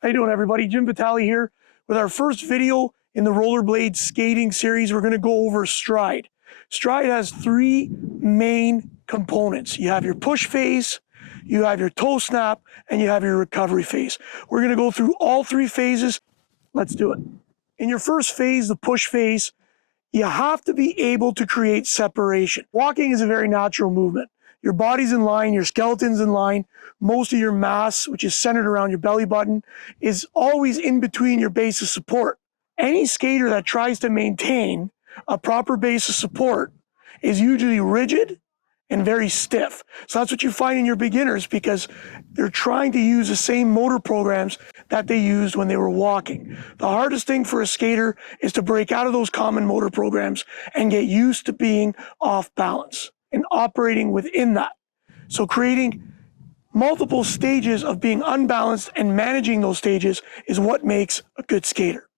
How you doing, everybody? Jim Vitale here with our first video in the rollerblade skating series. We're going to go over stride. Stride has three main components. You have your push phase, you have your toe snap, and you have your recovery phase. We're going to go through all three phases. Let's do it. In your first phase, the push phase, you have to be able to create separation. Walking is a very natural movement. Your body's in line, your skeleton's in line. Most of your mass, which is centered around your belly button, is always in between your base of support. Any skater that tries to maintain a proper base of support is usually rigid and very stiff. So that's what you find in your beginners, because they're trying to use the same motor programs that they used when they were walking. The hardest thing for a skater is to break out of those common motor programs and get used to being off balance and operating within that. So creating multiple stages of being unbalanced and managing those stages is what makes a good skater.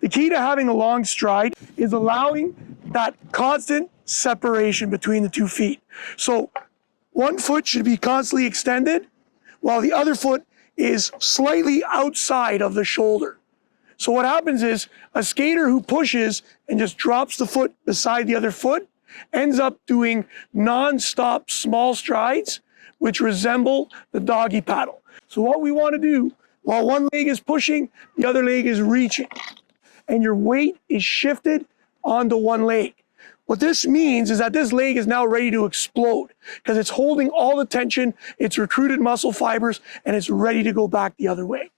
The key to having a long stride is allowing that constant separation between the 2 feet. So one foot should be constantly extended while the other foot is slightly outside of the shoulder. So what happens is a skater who pushes and just drops the foot beside the other foot ends up doing non-stop small strides, which resemble the doggy paddle. So what we want to do, while one leg is pushing, the other leg is reaching, and your weight is shifted onto one leg. What this means is that this leg is now ready to explode because it's holding all the tension, it's recruited muscle fibers, and it's ready to go back the other way.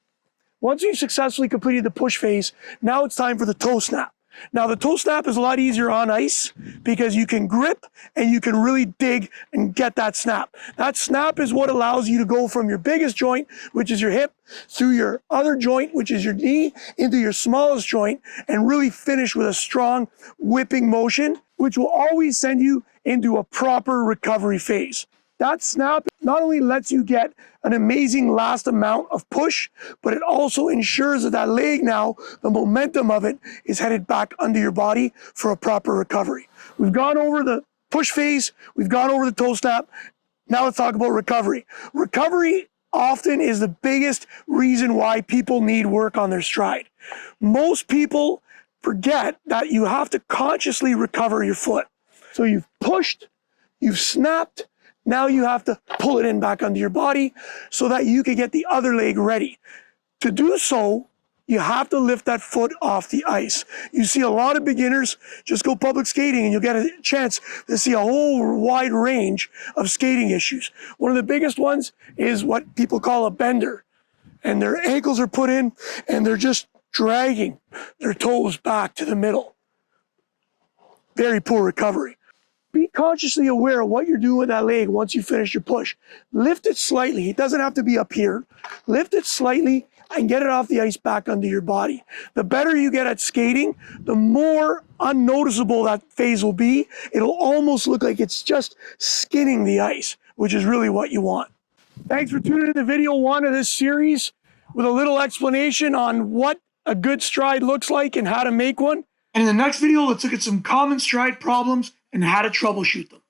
Once you've successfully completed the push phase, now it's time for the toe snap. Now the toe snap is a lot easier on ice because you can grip and you can really dig and get that snap. That snap is what allows you to go from your biggest joint, which is your hip, through your other joint, which is your knee, into your smallest joint, and really finish with a strong whipping motion, which will always send you into a proper recovery phase. That snap not only lets you get an amazing last amount of push, but it also ensures that that leg now, the momentum of it is headed back under your body for a proper recovery. We've gone over the push phase, we've gone over the toe snap. Now let's talk about recovery. Recovery often is the biggest reason why people need work on their stride. Most people forget that you have to consciously recover your foot. So you've pushed, you've snapped, now you have to pull it in back under your body so that you can get the other leg ready. To do so, you have to lift that foot off the ice. You see a lot of beginners just go public skating and you'll get a chance to see a whole wide range of skating issues. One of the biggest ones is what people call a bender. And their ankles are put in and they're just dragging their toes back to the middle. Very poor recovery. Be consciously aware of what you're doing with that leg once you finish your push. Lift it slightly. It doesn't have to be up here. Lift it slightly and get it off the ice back under your body. The better you get at skating, the more unnoticeable that phase will be. It'll almost look like it's just skinning the ice, which is really what you want. Thanks for tuning in to video 1 of this series with a little explanation on what a good stride looks like and how to make one. And in the next video, let's look at some common stride problems and how to troubleshoot them.